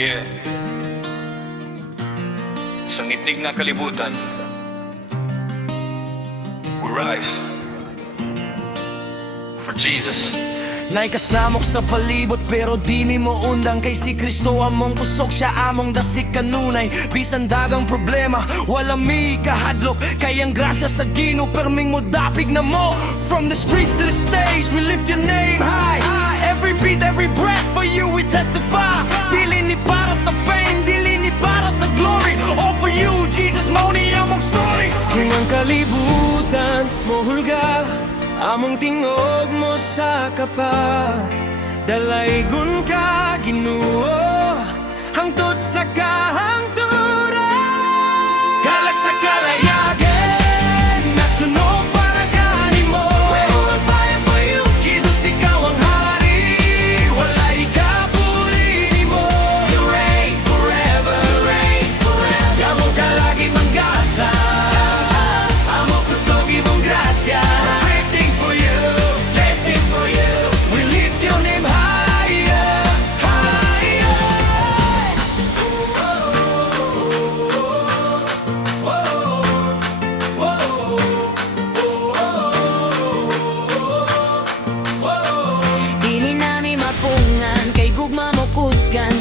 Yeah. Sa ngitngit na kalibutan, we rise for Jesus. Naay kasamok sa palibot pero di mi mo-undang. Kay si Kristo among kusog, siya among dasig kanunay. Bisan daghan'g problema, wala mi kahadlok. Kay ang grasya sa Ginoo, permi'ng modapig, namo. From the streets to the stage, we lift your name high. Every beat, every breath, for you we testify. Dili ni para sa fame, dili ni para sa glory. All for you, Jesus, mo ni among story. Kung ang kalibutan, mohulga, among tingog, mosaka pa. Dalaygon Ka, Ginoo, hangtod sa kahangturan. Kalag sa Kalayagan, NASUNOG para KANIMO. We're on fire for you, Jesus, ikaw ang hari. Wala ikapuli mo. You reign forever, reign forever. Kamong kalagi manggasa, among KUSOG imong GRACIA.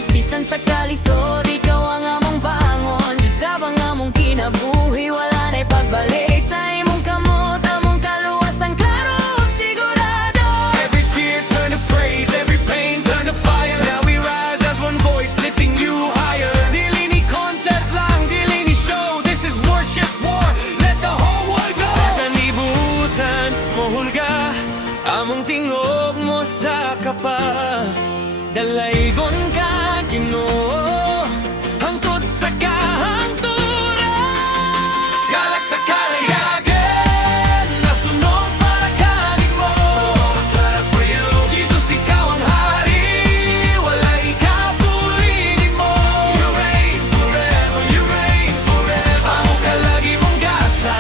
Bisan sa kalisod, ikaw ang among bangon. Diyos abang among kinabuhi, wala na'y pagbalik. Sa imong kamot, among kaluwasan, klaro ug sigurado. Every tear turn to praise, every pain turn to fire. Now we rise as one voice, lifting you higher. Dili ni concert lang, dili ni show. This is worship war, let the whole world go. Kalibutan, mohulga, among tingog, mosaka pa. Dalaygon Ka, Ginoo, hangtod sa kahangturan. Kalag sa Kalayagan, NASUNOG para KANIMO. Para for you, Jesus, ikaw ang hari. Wala ikapuli mo. You reign forever, you reign forever. Among kalagi mong gasa,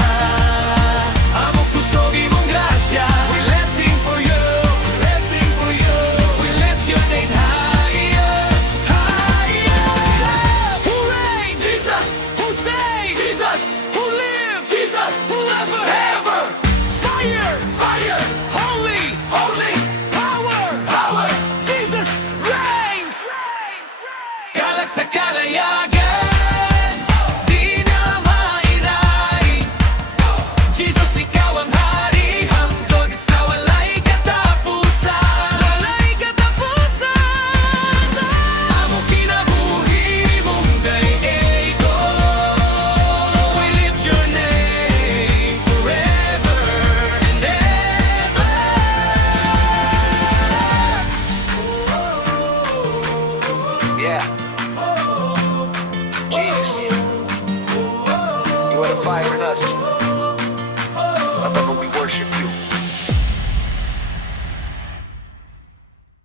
among KUSOG imong grasya. We're lifting for you, lifting for you. We lift your name high. Sa Kalayagan, di na mairay. Jesus, ikaw ang hari, hangtod sa walay katapusan. Walay katapusan. Among kinabuhi mong dalaygon. We lift your name forever and ever. Yeah. Jesus, you are the fire in us. But we worship you.